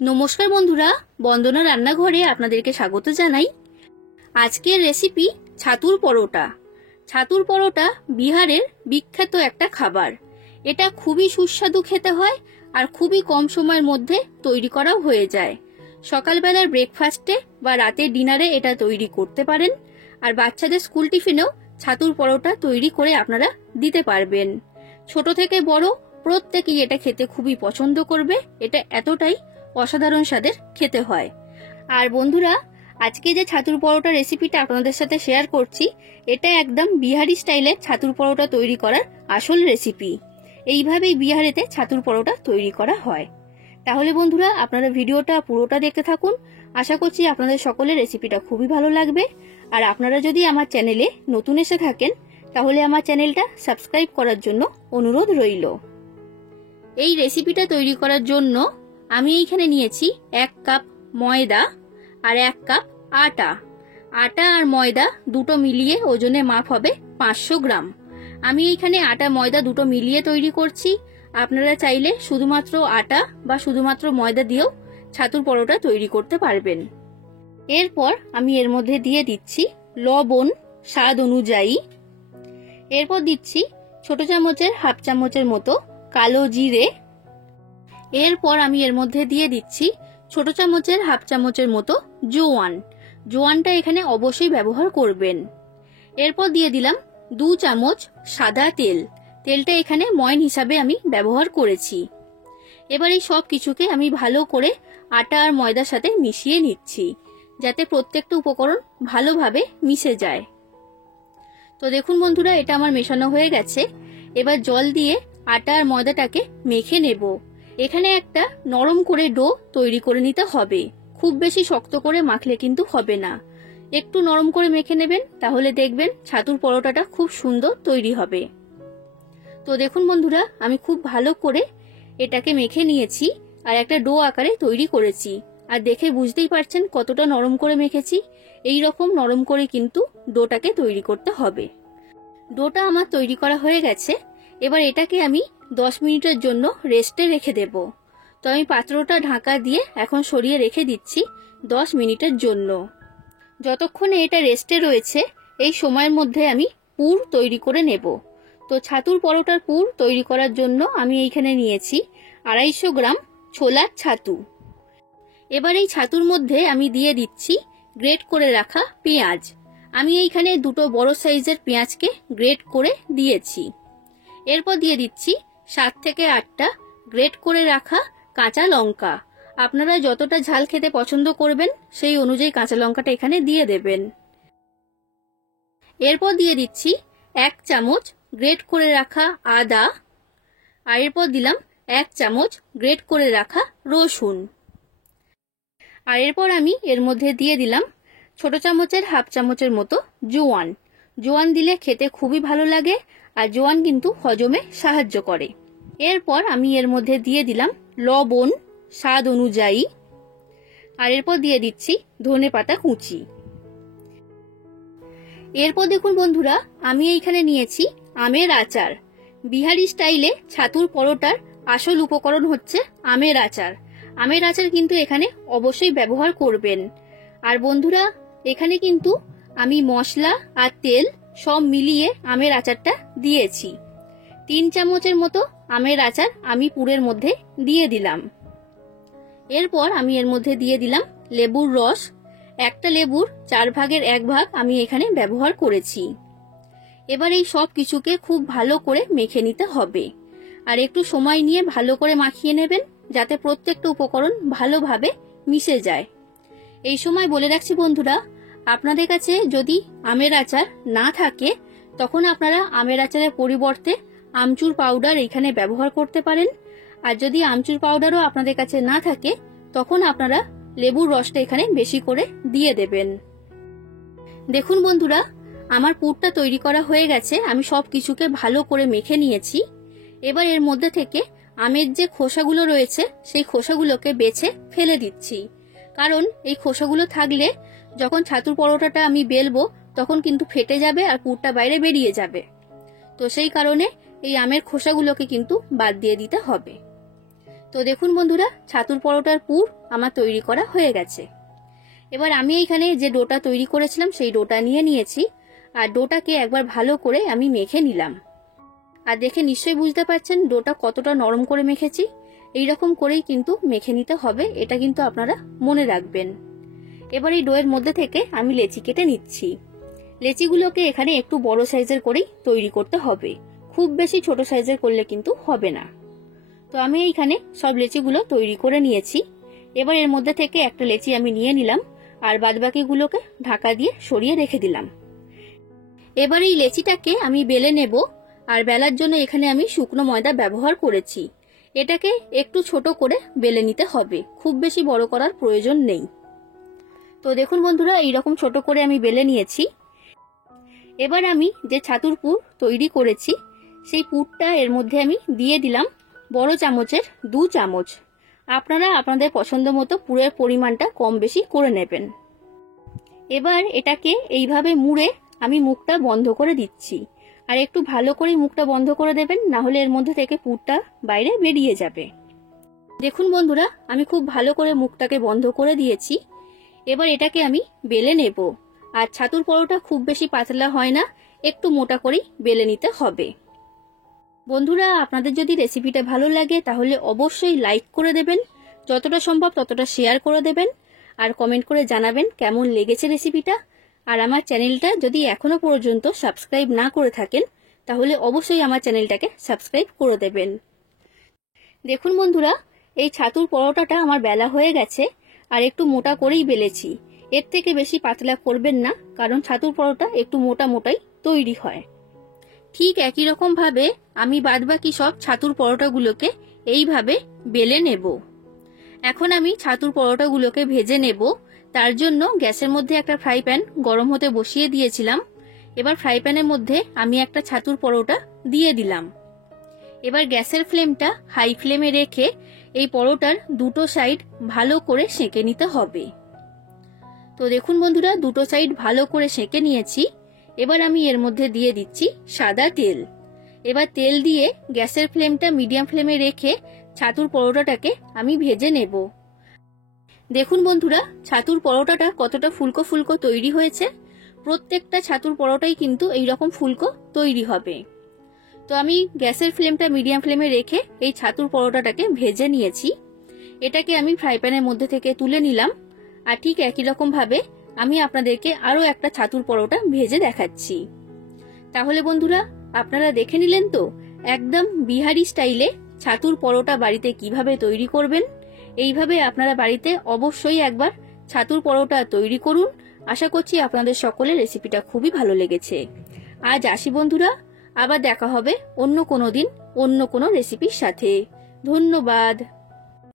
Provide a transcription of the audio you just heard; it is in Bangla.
নমস্কার বন্ধুরা, বন্দনা রান্নাঘরে আপনাদেরকে স্বাগত জানাই। আজকের রেসিপি ছাতুর পরোটা। ছাতুর পরোটা বিহারের বিখ্যাত একটা খাবার। এটা খুবই সুস্বাদু খেতে হয় আর খুবই কম সময়ের মধ্যে তৈরি করাও হয়ে যায়। সকালবেলার ব্রেকফাস্টে বা রাতের ডিনারে এটা তৈরি করতে পারেন। আর বাচ্চাদের স্কুল টিফিনেও ছাতুর পরোটা তৈরি করে আপনারা দিতে পারবেন। ছোট থেকে বড় প্রত্যেকেই এটা খেতে খুবই পছন্দ করবে। এটা এতটাই অসাধারণ স্বাদের খেতে হয়। আর বন্ধুরা, আজকে যে ছাতুর পরোটা রেসিপিটা আপনাদের সাথে শেয়ার করছি, এটা একদম বিহারি স্টাইলের ছাতুর পরোটা তৈরি করার আসল রেসিপি। এইভাবেই বিহারেতে ছাতুর পরোটা তৈরি করা হয়। তাহলে বন্ধুরা, আপনারা ভিডিওটা পুরোটা দেখতে থাকুন। আশা করছি আপনাদের সকলের রেসিপিটা খুবই ভালো লাগবে। আর আপনারা যদি আমার চ্যানেলে নতুন এসে থাকেন, তাহলে আমার চ্যানেলটা সাবস্ক্রাইব করার জন্য অনুরোধ রইল। এই রেসিপিটা তৈরি করার জন্য আমি এইখানে নিয়েছি 1 কাপ ময়দা আর 1 কাপ আটা। আটা আর ময়দা দুটো মিলিয়ে ওজনে মাপ হবে 500 গ্রাম। আমি এইখানে আটা ময়দা দুটো মিলিয়ে তৈরি করছি। আপনারা চাইলে শুধুমাত্র আটা বা শুধুমাত্র ময়দা দিয়েও ছাতুর পরোটা তৈরি করতে পারবেন। এরপর আমি এর মধ্যে দিয়ে দিচ্ছি লবণ স্বাদ অনুযায়ী। এরপর দিচ্ছি ছোট চামচের হাফ চামচের মতো কালো জিরে। এরপর আমি এর মধ্যে দিয়ে দিচ্ছি ছোট চামচের হাফ চামচের মতো জোয়ান। জোয়ানটা এখানে অবশ্যই ব্যবহার করবেন। এরপর দিয়ে দিলাম 2 চামচ সাদা তেল। তেলটা এখানে ময়ন হিসাবে আমি ব্যবহার করেছি। এবার এই সব কিছুকে আমি ভালো করে আটা আর ময়দার সাথে মিশিয়ে নিচ্ছি, যাতে প্রত্যেকটা উপকরণ ভালোভাবে মিশে যায়। তো দেখুন বন্ধুরা, এটা আমার মেশানো হয়ে গেছে। এবার জল দিয়ে আটা আর ময়দাটাকে মেখে নেব। এখানে একটা নরম করে ডো তৈরি করে নিতে হবে। খুব বেশি শক্ত করে মাখলে কিন্তু হবে না। একটু নরম করে মেখে নেবেন, তাহলে দেখবেন ছাতুর পরোটাটা খুব সুন্দর তৈরি হবে। তো দেখুন বন্ধুরা, আমি খুব ভালো করে এটাকে মেখে নিয়েছি আর একটা ডো আকারে তৈরি করেছি। আর দেখে বুঝতেই পারছেন কতটা নরম করে মেখেছি। এই রকম নরম করে কিন্তু ডোটাকে তৈরি করতে হবে। ডোটা আমার তৈরি করা হয়ে গেছে। এবার এটাকে আমি 10 মিনিটের জন্য রেস্টে রেখে দেব। তো আমি পাত্রটা ঢাকা দিয়ে এখন সরিয়ে রেখে দিচ্ছি 10 মিনিটের জন্য। যতক্ষণে এটা রেস্টে রয়েছে, এই সময়ের মধ্যে আমি পুর তৈরি করে নেব। তো ছাতুর পরোটার পুর তৈরি করার জন্য আমি এইখানে নিয়েছি 250 গ্রাম ছোলার ছাতু। এবার এই ছাতুর মধ্যে আমি দিয়ে দিচ্ছি গ্রেট করে রাখা পেঁয়াজ। আমি এইখানে দুটো বড় সাইজের পেঁয়াজকে গ্রেট করে দিয়েছি। এরপর দিয়ে দিচ্ছি 7 থেকে 8টা গ্রেট করে রাখা কাঁচা লঙ্কা। আপনারা যতটা ঝাল খেতে পছন্দ করবেন সেই অনুযায়ী কাঁচা লঙ্কাটা এখানে দিয়ে দেবেন। এরপর দিয়ে দিচ্ছি 1 চামচ গ্রেট করে রাখা আদা। আর এরপর দিলাম 1 চামচ গ্রেট করে রাখা রসুন। আর এরপর আমি এর মধ্যে দিয়ে দিলাম ছোট চামচের হাফ চামচের মতো জোয়ান। জোয়ান দিলে খেতে খুবই ভালো লাগে, আর জোয়ান কিন্তু হজমে সাহায্য করে। এরপর আমি এর মধ্যে দিয়ে দিলাম লবণ স্বাদ অনুযায়ী। আর এরপর দিয়ে দিচ্ছি ধনেপাতা কুচি। এরপর দেখুন বন্ধুরা, আমি এইখানে নিয়েছি আমের আচার। বিহারি স্টাইলে ছাতুর পরোটার আসল উপকরণ হচ্ছে আমের আচার। আমের আচার কিন্তু এখানে অবশ্যই ব্যবহার করবেন। আর বন্ধুরা, এখানে কিন্তু আমি মশলা আর তেল সব মিলিয়ে আমের আচারটা দিয়েছি। 3 চামচের মতো আমের আচার আমি পুরের মধ্যে দিয়ে দিলাম। এরপর আমি এর মধ্যে দিয়ে দিলাম লেবুর রস। একটা লেবুর 4 ভাগের 1 ভাগ আমি এখানে ব্যবহার করেছি। এবার এই সব কিছুকে খুব ভালো করে মেখে নিতে হবে। আর একটু সময় নিয়ে ভালো করে মাখিয়ে নেবেন, যাতে প্রত্যেকটা উপকরণ ভালোভাবে মিশে যায়। এই সময় বলে রাখছি বন্ধুরা, আপনাদের কাছে যদি আমের আচার না থাকে, তখন আপনারা আমের আচারের পরিবর্তে আমচুর পাউডার এখানে ব্যবহার করতে পারেন। আর যদি আমচুর পাউডারও আপনাদের কাছে না থাকে, তখন আপনারা লেবুর রসটা এখানে বেশি করে দিয়ে দেবেন। দেখুন বন্ধুরা, আমার পুরটা তৈরি করা হয়ে গেছে। আমি সব কিছুকে ভালো করে মেখে নিয়েছি। এবার এর মধ্যে থেকে আমের যে খোসাগুলো রয়েছে, সেই খোসাগুলোকে বেছে ফেলে দিচ্ছি। কারণ এই খোসাগুলো থাকলে যখন ছাতুর পরোটাটা আমি বেলবো, তখন কিন্তু ফেটে যাবে আর পুরটা বাইরে বেরিয়ে যাবে। তো সেই কারণে এই আমের খোসাগুলোকে কিন্তু বাদ দিয়ে দিতে হবে। তো দেখুন বন্ধুরা, ছাতুর পরোটার পুর আমার তৈরি করা হয়ে গেছে। এবার আমি এখানে যে ডোটা তৈরি করেছিলাম সেই ডোটা নিয়ে নিয়েছি, আর ডোটাকে একবার ভালো করে আমি মেখে নিলাম। আর দেখে নিশ্চয়ই বুঝতে পারছেন ডোটা কতটা নরম করে মেখেছি। এইরকম করেই কিন্তু মেখে নিতে হবে, এটা কিন্তু আপনারা মনে রাখবেন। এবার এই ডোয়ের মধ্যে থেকে আমি লেচি কেটে নিচ্ছি। লেচিগুলোকে এখানে একটু বড় সাইজের করেই তৈরি করতে হবে, খুব বেশি ছোট সাইজের করলে কিন্তু হবে না। তো আমি এইখানে সব লেচিগুলো তৈরি করে নিয়েছি। এবার এর মধ্যে থেকে একটা লেচি আমি নিয়ে নিলাম, আর বাদবাকিগুলোকে ঢাকা দিয়ে সরিয়ে রেখে দিলাম। এবার এই লেচিটাকে আমি বেলে নেব, আর বেলার জন্য এখানে আমি শুকনো ময়দা ব্যবহার করেছি। এটাকে একটু ছোট করে বেলে নিতে হবে, খুব বেশি বড় করার প্রয়োজন নেই। তো দেখুন বন্ধুরা, এইরকম ছোট করে আমি বেলে নিয়েছি। এবার আমি যে ছাতুর পুর তৈরি করেছি সেই পুরটা এর মধ্যে আমি দিয়ে দিলাম বড় চামচের 2 চামচ। আপনারা আপনাদের পছন্দ মতো পুরের পরিমাণটা কম বেশি করে নেবেন। এবার এটাকে এইভাবে মুড়ে আমি মুখটা বন্ধ করে দিচ্ছি, আর একটু ভালো করে মুখটা বন্ধ করে দেবেন, না হলে এর মধ্যে থেকে পুরটা বাইরে বেরিয়ে যাবে। দেখুন বন্ধুরা, আমি খুব ভালো করে মুখটাকে বন্ধ করে দিয়েছি। এবার এটাকে আমি বেলে নেব। আর ছাতুর পরোটা খুব বেশি পাতলা হয় না, একটু মোটা করেই বেলে নিতে হবে। বন্ধুরা, আপনাদের যদি রেসিপিটা ভালো লাগে তাহলে অবশ্যই লাইক করে দেবেন, যতটা সম্ভব ততটা শেয়ার করে দেবেন, আর কমেন্ট করে জানাবেন কেমন লেগেছে রেসিপিটা। আর আমার চ্যানেলটা যদি এখনো পর্যন্ত সাবস্ক্রাইব না করে থাকেন তাহলে অবশ্যই আমার চ্যানেলটাকে সাবস্ক্রাইব করে দেবেন। দেখুন বন্ধুরা, এই ছাতুর পরোটাটা আমার বেলা হয়ে গেছে, আর একটু মোটা করেই বেলেছি। এর থেকে বেশি পাতলা করবেন না, কারণ ছাতুর পরোটা একটু মোটা মোটাই তৈরি হয়। ঠিক একই রকম ভাবে আমি বাদবাকি সব ছাতুর পরোটাগুলোকে এইভাবে বেলে নেব। এখন আমি ছাতুর পরোটাগুলোকে ভেজে নেব। তার জন্য গ্যাসের মধ্যে একটা ফ্রাই প্যান গরম হতে বসিয়ে দিয়েছিলাম। এবার ফ্রাই প্যানের মধ্যে আমি একটা ছাতুর পরোটা দিয়ে দিলাম। এবার গ্যাসের ফ্লেমটা হাই ফ্লেমে রেখে এই পরোটার দুটো সাইড ভালো করে সেঁকে নিতে হবে। তো দেখুন বন্ধুরা, দুটো সাইড ভালো করে সেঁকে নিয়েছি। এবার আমি এর মধ্যে দিয়ে দিচ্ছি সাদা তেল। এবার তেল দিয়ে গ্যাসের ফ্লেমটা মিডিয়াম ফ্লেমে রেখে ছাতুর পরোটাটাকে আমি ভেজে নেব। দেখুন বন্ধুরা, ছাতুর পরোটাটা কতটা ফুলকো ফুলকো তৈরি হয়েছে। প্রত্যেকটা ছাতুর পরোটাই কিন্তু এইরকম ফুলকো তৈরি হবে। তো আমি গ্যাসের ফ্লেমটা মিডিয়াম ফ্লেমে রেখে এই ছাতুর পরোটাটাকে ভেজে নিয়েছি। এটাকে আমি ফ্রাই প্যানের মধ্যে থেকে তুলে নিলাম। আর ঠিক একই রকম ভাবে আমি আপনাদেরকে আরো একটা ছাতুর পরোটা ভেজে দেখাচ্ছি। তাহলে বন্ধুরা, আপনারা দেখে নিলেন তো একদম বিহারি স্টাইলে ছাতুর পরোটা বাড়িতে কিভাবে তৈরি করবেন। এইভাবে আপনারা বাড়িতে অবশ্যই একবার ছাতুর পরোটা তৈরি করুন। আশা করছি আপনাদের সকলের রেসিপিটা খুবই ভালো লেগেছে। আজ আসি বন্ধুরা, আবার দেখা হবে অন্য কোনো দিন অন্য কোনো রেসিপির সাথে। ধন্যবাদ।